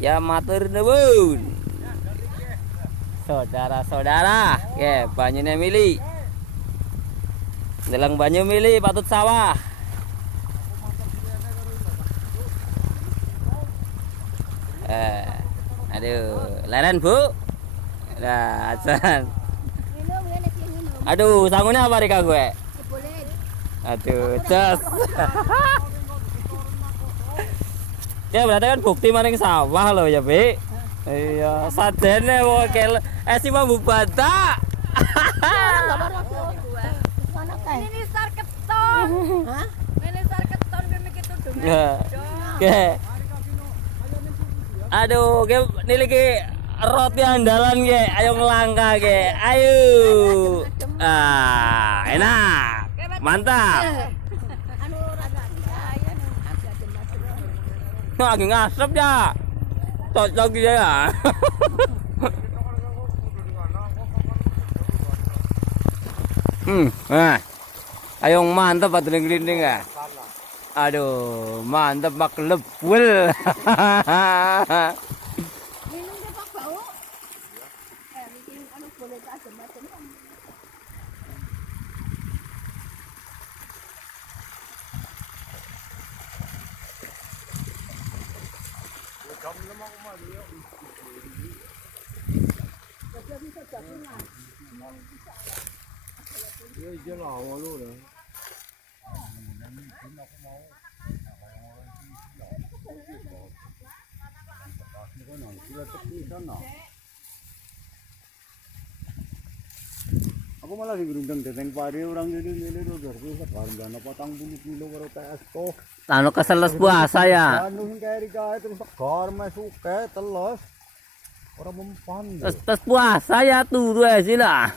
Ya matur nuwun. Saudara-saudara, ya banyune mili. Ndeleng banyu mili patut sawah. Aduh, leren Bu. Nah, acan. Aduh, sanggulnya apa Rika gue? Aduh, cas. Ya berarti kan bukti maning sawah loh ya, Bi. Iya, sadene wong kel esi mau bata. Ini sar keton. Hah? Ini sar keton iki tudung. Oke. Aduh, ke niliki roti andalan ge, ayo ngelangka ge. Ayo. Ah, enak. Mantap. Lagi ngasep ya. Cocok ya. Nah. Ayo mantap atuh glinding ya. Aduh, mantap mak lebul. Minum deh Pak Bau. Bikin boleh macam-macam. Aku malah digerundeng deteng pari orang jadi udah garpu sekarang dana 40 kilo karo TS toh. Anu keseles puasa ya. Anu sing kaya rika terus segar mesuke teles. Ora mempan. Tes puasa ya turu sih lah.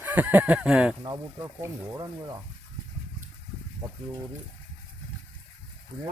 Kena butel konggoran gue lah. Tapi uri. Ini